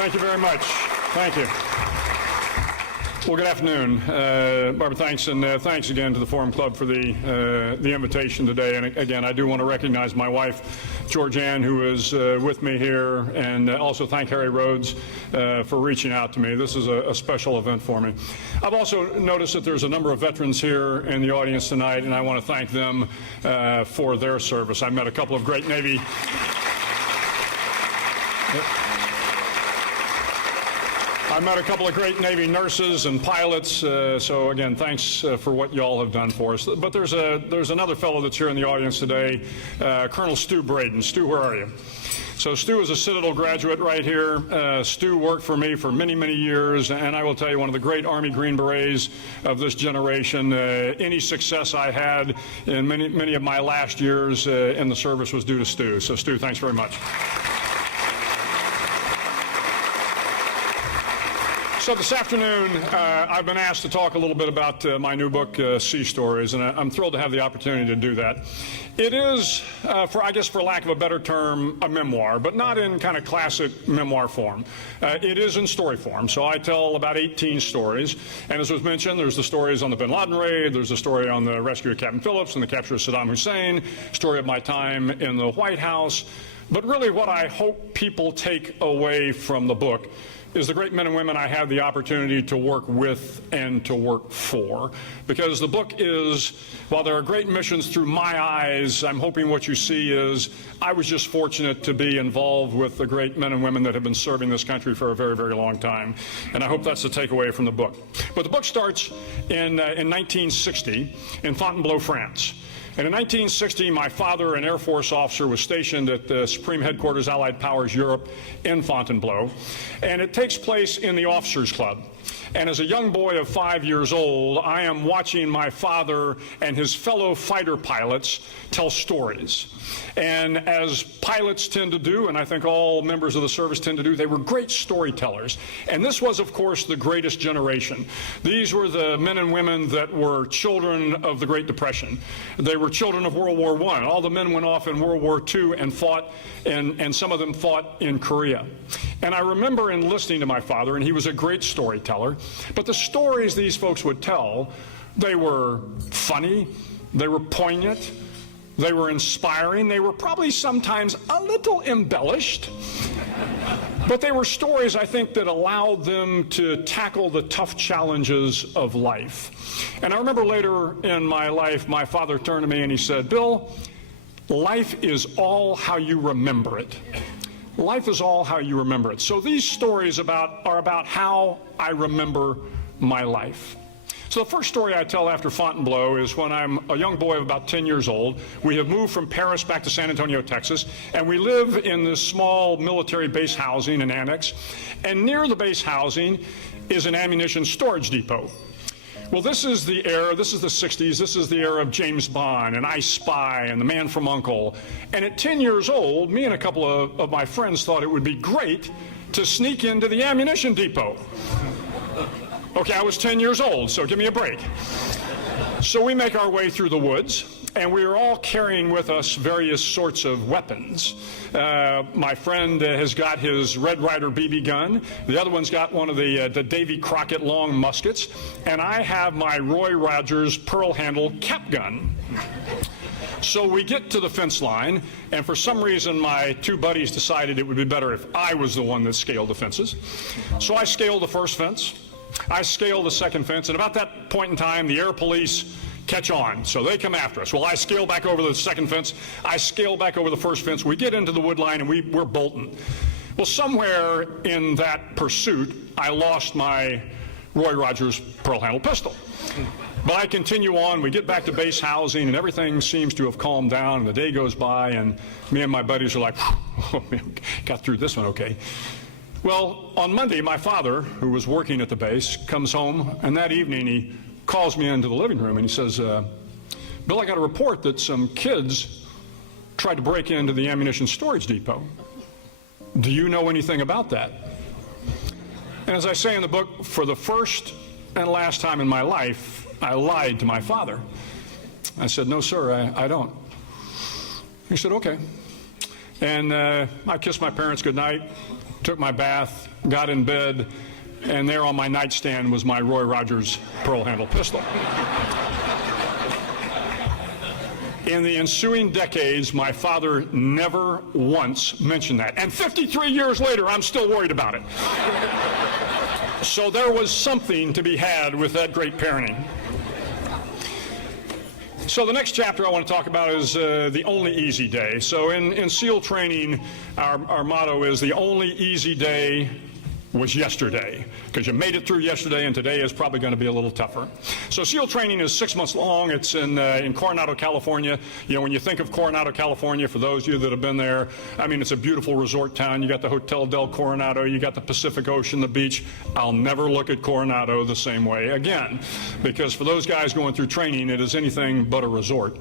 Thank you very much. Thank you. Well, good afternoon. Barbara, thanks, and thanks again to the Forum Club for the invitation today. And again, I do want to recognize my wife, Georgianne, who is with me here, and also thank Harry Rhodes for reaching out to me. This is a special event for me. I've also noticed that there's a number of veterans here in the audience tonight, and I want to thank them for their service. I met a couple of great Navy. I met a couple of great Navy nurses and pilots, so again, thanks for what y'all have done for us. But there's another fellow that's here in the audience today, Colonel Stu Braden. Stu, where are you? So Stu is a Citadel graduate right here. Stu worked for me for many, many years, and I will tell you, one of the great Army Green Berets of this generation. Any success I had in many of my last years in the service was due to Stu. So Stu, thanks very much. So this afternoon, I've been asked to talk a little bit about my new book, Sea Stories, and I'm thrilled to have the opportunity to do that. It is, I guess for lack of a better term, a memoir, but not in kind of classic memoir form. It is in story form, so I tell about 18 stories. And as was mentioned, there's the stories on the bin Laden raid, there's the story on the rescue of Captain Phillips and the capture of Saddam Hussein, story of my time in the White House. But really what I hope people take away from the book is the great men and women I had the opportunity to work with and to work for. Because the book is, while there are great missions through my eyes, I'm hoping what you see is I was just fortunate to be involved with the great men and women that have been serving this country for a very, very long time. And I hope that's the takeaway from the book. But the book starts in 1960 in Fontainebleau, France. And in 1960, my father, an Air Force officer, was stationed at the Supreme Headquarters Allied Powers Europe in Fontainebleau. And it takes place in the Officers Club. And as a young boy of 5 years old, I am watching my father and his fellow fighter pilots tell stories. And as pilots tend to do, and I think all members of the service tend to do, they were great storytellers. And this was, of course, the greatest generation. These were the men and women that were children of the Great Depression. They were children of World War I. All the men went off in World War II and fought, and some of them fought in Korea. And I remember in listening to my father, and he was a great storyteller, but the stories these folks would tell, they were funny, they were poignant, they were inspiring, they were probably sometimes a little embellished, but they were stories, I think, that allowed them to tackle the tough challenges of life. And I remember later in my life, my father turned to me and he said, "Bill, life is all how you remember it." Life is all how you remember it. So these stories are about how I remember my life. So the first story I tell after Fontainebleau is when I'm a young boy of about 10 years old. We have moved from Paris back to San Antonio, Texas, and we live in this small military base housing, an annex, and near the base housing is an ammunition storage depot. Well, this is the era, this is the 60s, this is the era of James Bond and I Spy and The Man from U.N.C.L.E. And at 10 years old, me and a couple of my friends thought it would be great to sneak into the ammunition depot. Okay, I was 10 years old, so give me a break. So we make our way through the woods, and we are all carrying with us various sorts of weapons. My friend has got his Red Ryder BB gun. The other one's got one of the Davy Crockett long muskets. And I have my Roy Rogers pearl handle cap gun. So we get to the fence line, and for some reason my two buddies decided it would be better if I was the one that scaled the fences. So I scaled the first fence. I scaled the second fence, and about that point in time, the air police catch on, so they come after us. Well, I scale back over the second fence, I scale back over the first fence, we get into the wood line, and we're bolting. Well, somewhere in that pursuit, I lost my Roy Rogers pearl handle pistol. But I continue on, we get back to base housing, and everything seems to have calmed down, and the day goes by, and me and my buddies are like, "Oh man, got through this one okay." Well, on Monday, my father, who was working at the base, comes home, and that evening he calls me into the living room and he says, "Bill, I got a report that some kids tried to break into the ammunition storage depot. Do you know anything about that?" And as I say in the book, for the first and last time in my life, I lied to my father. I said, "No, sir, I don't." He said, "Okay." And I kissed my parents goodnight, took my bath, got in bed, and there on my nightstand was my Roy Rogers pearl handle pistol. In the ensuing decades, my father never once mentioned that. And 53 years later, I'm still worried about it. So there was something to be had with that great parenting. So the next chapter I want to talk about is the only easy day. So in SEAL training, our motto is the only easy day was yesterday, because you made it through yesterday, and today is probably going to be a little tougher. So SEAL training is 6 months long. It's in Coronado, California. You know, when you think of Coronado, California, for those of you that have been there, I mean, it's a beautiful resort town. You got the Hotel del Coronado, you got the Pacific Ocean, the beach. I'll never look at Coronado the same way again, because for those guys going through training, it is anything but a resort.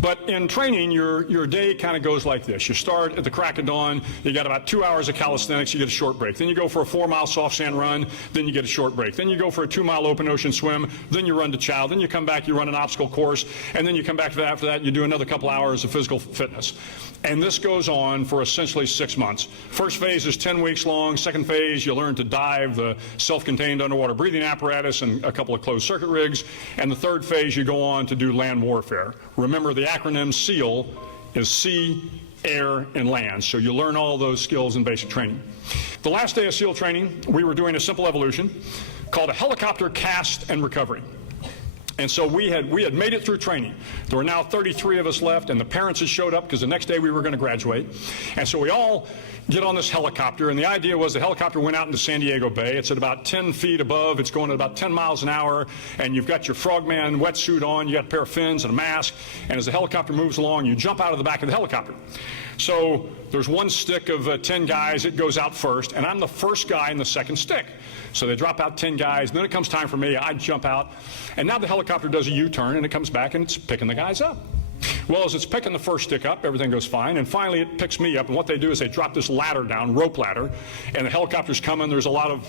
But in training, your day kind of goes like this. You start at the crack of dawn. You got about 2 hours of calisthenics. You get a short break. Then you go for a 4-mile soft sand run, then you get a short break. Then you go for a 2-mile open ocean swim, then you run to chow, then you come back, you run an obstacle course, and then you come back to that. After that, you do another couple hours of physical fitness. And this goes on for essentially 6 months. First phase is 10 weeks long. Second phase, you learn to dive, the self-contained underwater breathing apparatus, and a couple of closed circuit rigs. And the third phase, you go on to do land warfare. Remember, the acronym SEAL is sea, air, and land. So you learn all those skills in basic training. The last day of SEAL training, we were doing a simple evolution called a helicopter cast and recovery. And so we had made it through training. There were now 33 of us left, and the parents had showed up because the next day we were going to graduate. And so we all get on this helicopter, and the idea was the helicopter went out into San Diego Bay. It's at about 10 feet above. It's going at about 10 miles an hour, and you've got your frogman wetsuit on. You got a pair of fins and a mask, and as the helicopter moves along, you jump out of the back of the helicopter. So there's one stick of 10 guys. It goes out first, and I'm the first guy in the second stick. So they drop out 10 guys, and then it comes time for me. I jump out, and now the helicopter does a U-turn, and it comes back, and it's picking the guys up. Well, as it's picking the first stick up, everything goes fine, and finally it picks me up, and what they do is they drop this ladder down, rope ladder, and the helicopter's coming. There's a lot of,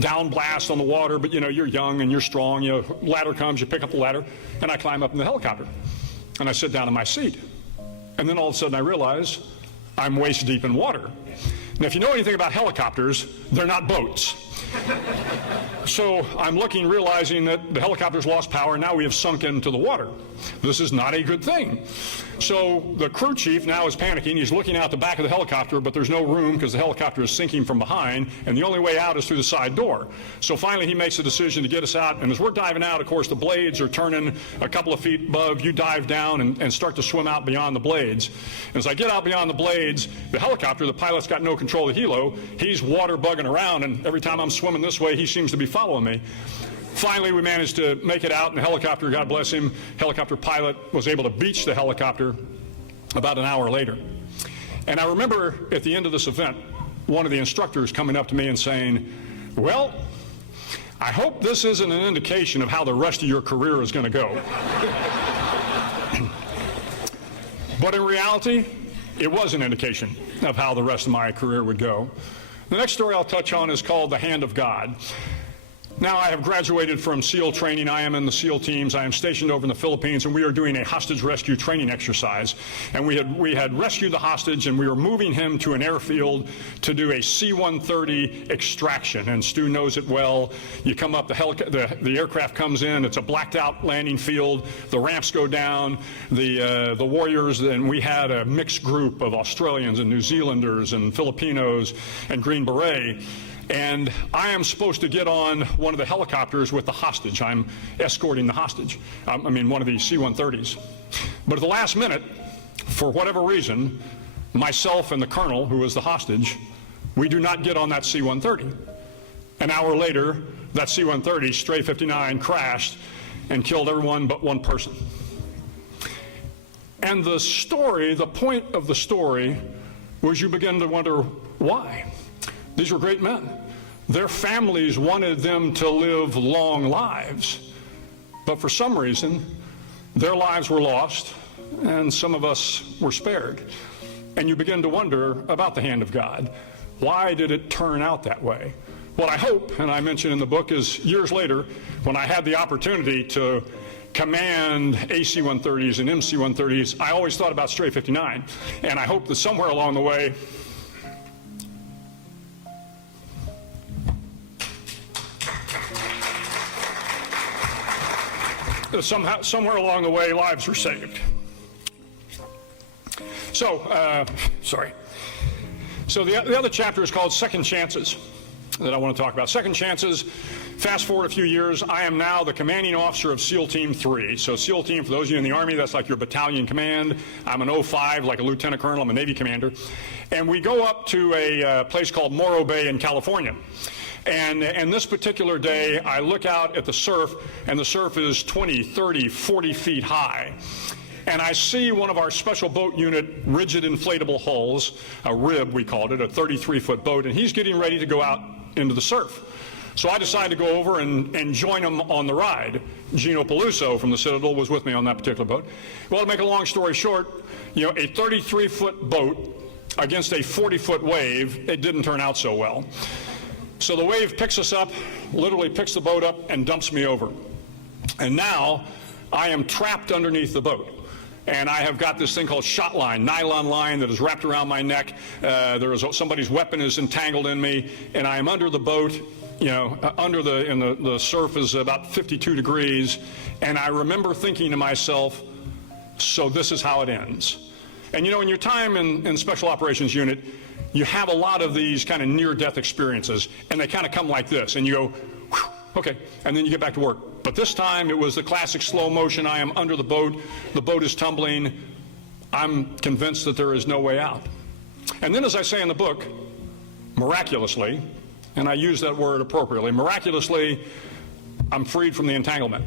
down blast on the water, but, you're young and you're strong. Ladder comes, you pick up the ladder, and I climb up in the helicopter, and I sit down in my seat. And then all of a sudden I realize I'm waist deep in water. And if you know anything about helicopters, they're not boats. So I'm looking, realizing that the helicopter's lost power, and now we have sunk into the water. This is not a good thing. So the crew chief now is panicking. He's looking out the back of the helicopter, but there's no room because the helicopter is sinking from behind, and the only way out is through the side door. So finally he makes a decision to get us out, and as we're diving out, of course, the blades are turning a couple of feet above. You dive down and start to swim out beyond the blades. And as I get out beyond the blades, the helicopter, the pilot's got no control of the helo. He's water bugging around, and every time I'm swimming this way, he seems to be following me. Finally, we managed to make it out, and the helicopter, God bless him, helicopter pilot was able to beach the helicopter about an hour later. And I remember at the end of this event, one of the instructors coming up to me and saying, "Well, I hope this isn't an indication of how the rest of your career is going to go." But in reality, it was an indication of how the rest of my career would go. The next story I'll touch on is called The Hand of God. Now, I have graduated from SEAL training. I am in the SEAL teams. I am stationed over in the Philippines, and we are doing a hostage rescue training exercise. And we had rescued the hostage, and we were moving him to an airfield to do a C-130 extraction. And Stu knows it well. You come up, the aircraft comes in. It's a blacked-out landing field. The ramps go down. The warriors, and we had a mixed group of Australians and New Zealanders and Filipinos and Green Beret. And I am supposed to get on one of the helicopters with the hostage. I'm escorting the hostage. One of these C-130s. But at the last minute, for whatever reason, myself and the colonel, who was the hostage, we do not get on that C-130. An hour later, that C-130, Stray 59, crashed and killed everyone but one person. And the point of the story was you begin to wonder why. These were great men. Their families wanted them to live long lives. But for some reason, their lives were lost, and some of us were spared. And you begin to wonder about the hand of God. Why did it turn out that way? What I hope, and I mention in the book, is years later, when I had the opportunity to command AC-130s and MC-130s, I always thought about Stray 59. And I hope that somewhere along the way, somewhere along the way, lives were saved. So, sorry. So the other chapter is called Second Chances that I want to talk about. Second Chances, fast forward a few years, I am now the commanding officer of SEAL Team 3. So SEAL Team, for those of you in the Army, that's like your battalion command. I'm an 05, like a lieutenant colonel. I'm a Navy commander. And we go up to a place called Morro Bay in California. And this particular day, I look out at the surf, and the surf is 20, 30, 40 feet high. And I see one of our special boat unit rigid inflatable hulls, a rib we called it, a 33-foot boat, and he's getting ready to go out into the surf. So I decided to go over and join him on the ride. Gino Peluso from the Citadel was with me on that particular boat. Well, to make a long story short, you know, a 33-foot boat against a 40-foot wave, it didn't turn out so well. So the wave picks us up, literally picks the boat up and dumps me over. And now I am trapped underneath the boat. And I have got this thing called shot line, nylon line that is wrapped around my neck. Somebody's weapon is entangled in me, and I am under the boat. You know, the surf is about 52 degrees, and I remember thinking to myself, so this is how it ends. And you know, in your time in Special Operations Unit, you have a lot of these kind of near-death experiences, and they kind of come like this, and you go, whew, okay, and then you get back to work. But this time it was the classic slow motion. I am under the boat is tumbling, I'm convinced that there is no way out. And then, as I say in the book, miraculously, and I use that word appropriately, miraculously, I'm freed from the entanglement.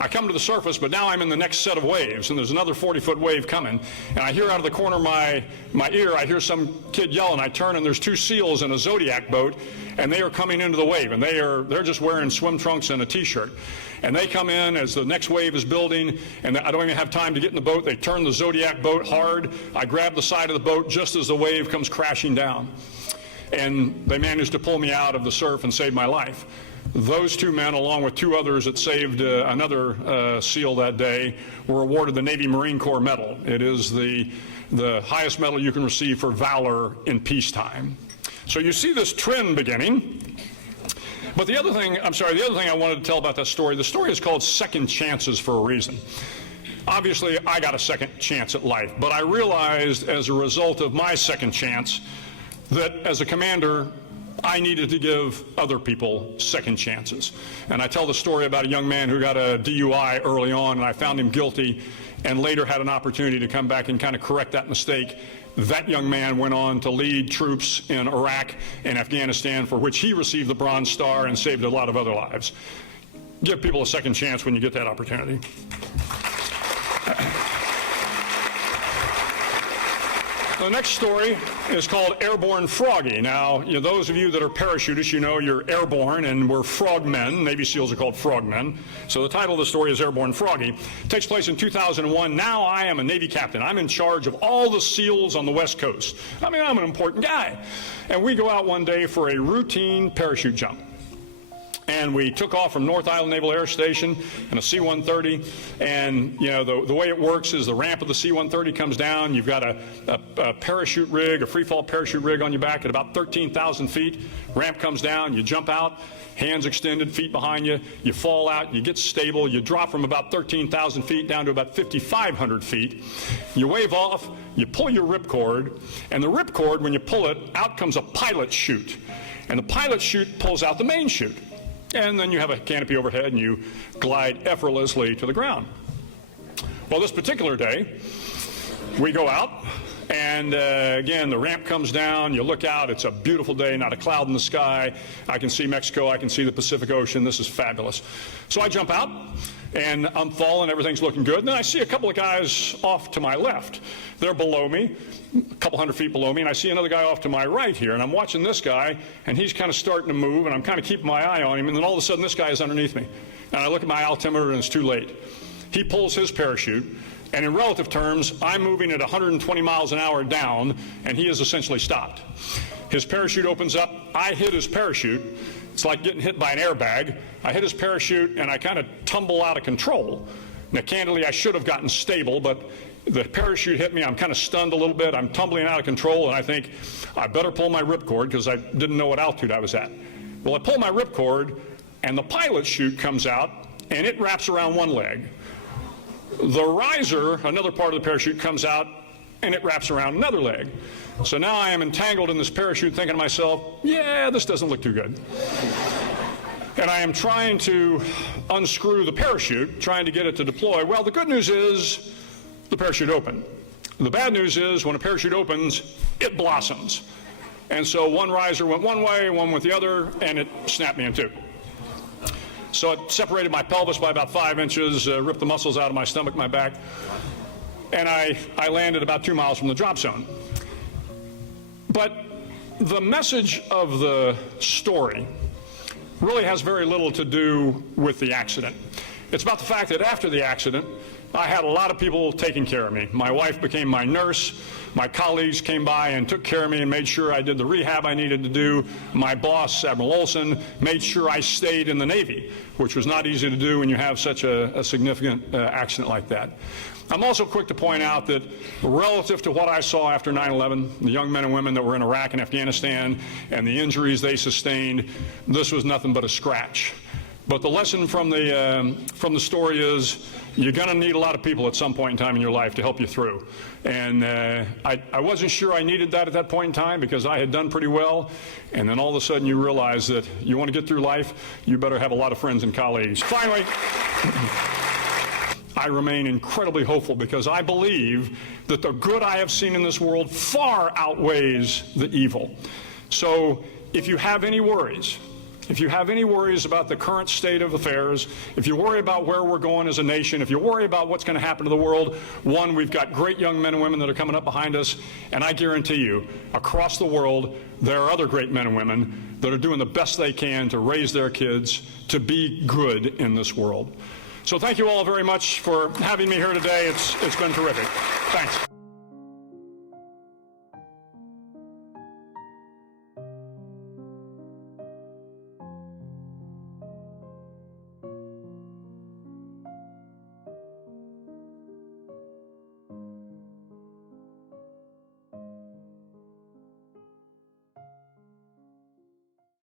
I come to the surface, but now I'm in the next set of waves, and there's another 40-foot wave coming, and I hear out of the corner of my ear, I hear some kid yell, and I turn, and there's two SEALs in a Zodiac boat, and they are coming into the wave, and they're just wearing swim trunks and a t-shirt. And they come in as the next wave is building, and I don't even have time to get in the boat. They turn the Zodiac boat hard. I grab the side of the boat just as the wave comes crashing down. And they managed to pull me out of the surf and save my life. Those two men, along with two others that saved another SEAL that day, were awarded the Navy Marine Corps Medal. It is the highest medal you can receive for valor in peacetime. So you see this trend beginning. But the other thing I wanted to tell about that story, the story is called Second Chances for a reason. Obviously, I got a second chance at life, but I realized as a result of my second chance that as a commander, I needed to give other people second chances. And I tell the story about a young man who got a DUI early on, and I found him guilty, and later had an opportunity to come back and kind of correct that mistake. That young man went on to lead troops in Iraq and Afghanistan, for which he received the Bronze Star and saved a lot of other lives. Give people a second chance when you get that opportunity. The next story is called Airborne Froggy. Now, you know, those of you that are parachutists, you know you're airborne, and we're frogmen. Navy SEALs are called frogmen. So the title of the story is Airborne Froggy. It takes place in 2001. Now I am a Navy captain. I'm in charge of all the SEALs on the West Coast. I mean, I'm an important guy. And we go out one day for a routine parachute jump. And we took off from North Island Naval Air Station in a C-130, and you know the way it works is the ramp of the C-130 comes down. You've got a parachute rig, a free fall parachute rig on your back at about 13,000 feet. Ramp comes down, you jump out, hands extended, feet behind you. You fall out, you get stable, you drop from about 13,000 feet down to about 5,500 feet. You wave off, you pull your ripcord, and the ripcord, when you pull it, out comes a pilot chute, and the pilot chute pulls out the main chute. And then you have a canopy overhead and you glide effortlessly to the ground. Well, this particular day, we go out, and again, the ramp comes down, you look out, it's a beautiful day, not a cloud in the sky. I can see Mexico, I can see the Pacific Ocean, this is fabulous. So I jump out, and I'm falling, everything's looking good, and then I see a couple of guys off to my left. They're below me, a couple hundred feet below me, and I see another guy off to my right here, and I'm watching this guy, and he's kind of starting to move, and I'm kind of keeping my eye on him, and then all of a sudden this guy is underneath me. And I look at my altimeter, and it's too late. He pulls his parachute, and in relative terms, I'm moving at 120 miles an hour down, and he is essentially stopped. His parachute opens up, I hit his parachute. It's like getting hit by an airbag. I hit his parachute, and I kind of tumble out of control. Now, candidly, I should have gotten stable, but the parachute hit me. I'm kind of stunned a little bit. I'm tumbling out of control, and I think I better pull my ripcord because I didn't know what altitude I was at. Well, I pull my ripcord, and the pilot chute comes out, and it wraps around one leg. The riser, another part of the parachute, comes out, and it wraps around another leg. So now I am entangled in this parachute thinking to myself, yeah, this doesn't look too good. And I am trying to unscrew the parachute, trying to get it to deploy. Well, the good news is the parachute opened. The bad news is when a parachute opens, it blossoms. And so one riser went one way, one went the other, and it snapped me in two. So it separated my pelvis by about 5 inches, ripped the muscles out of my stomach, my back, and I landed about 2 miles from the drop zone. But the message of the story really has very little to do with the accident. It's about the fact that after the accident, I had a lot of people taking care of me. My wife became my nurse. My colleagues came by and took care of me and made sure I did the rehab I needed to do. My boss, Admiral Olson, made sure I stayed in the Navy, which was not easy to do when you have such a significant accident like that. I'm also quick to point out that relative to what I saw after 9/11, the young men and women that were in Iraq and Afghanistan and the injuries they sustained, this was nothing but a scratch. But the lesson from the story is you're going to need a lot of people at some point in time in your life to help you through. And I wasn't sure I needed that at that point in time because I had done pretty well. And then all of a sudden you realize that you want to get through life, you better have a lot of friends and colleagues. Finally, I remain incredibly hopeful because I believe that the good I have seen in this world far outweighs the evil. So if you have any worries, about the current state of affairs, if you worry about where we're going as a nation, if you worry about what's going to happen to the world, one, we've got great young men and women that are coming up behind us, and I guarantee you, across the world, there are other great men and women that are doing the best they can to raise their kids to be good in this world. So thank you all very much for having me here today. It's been terrific. Thanks.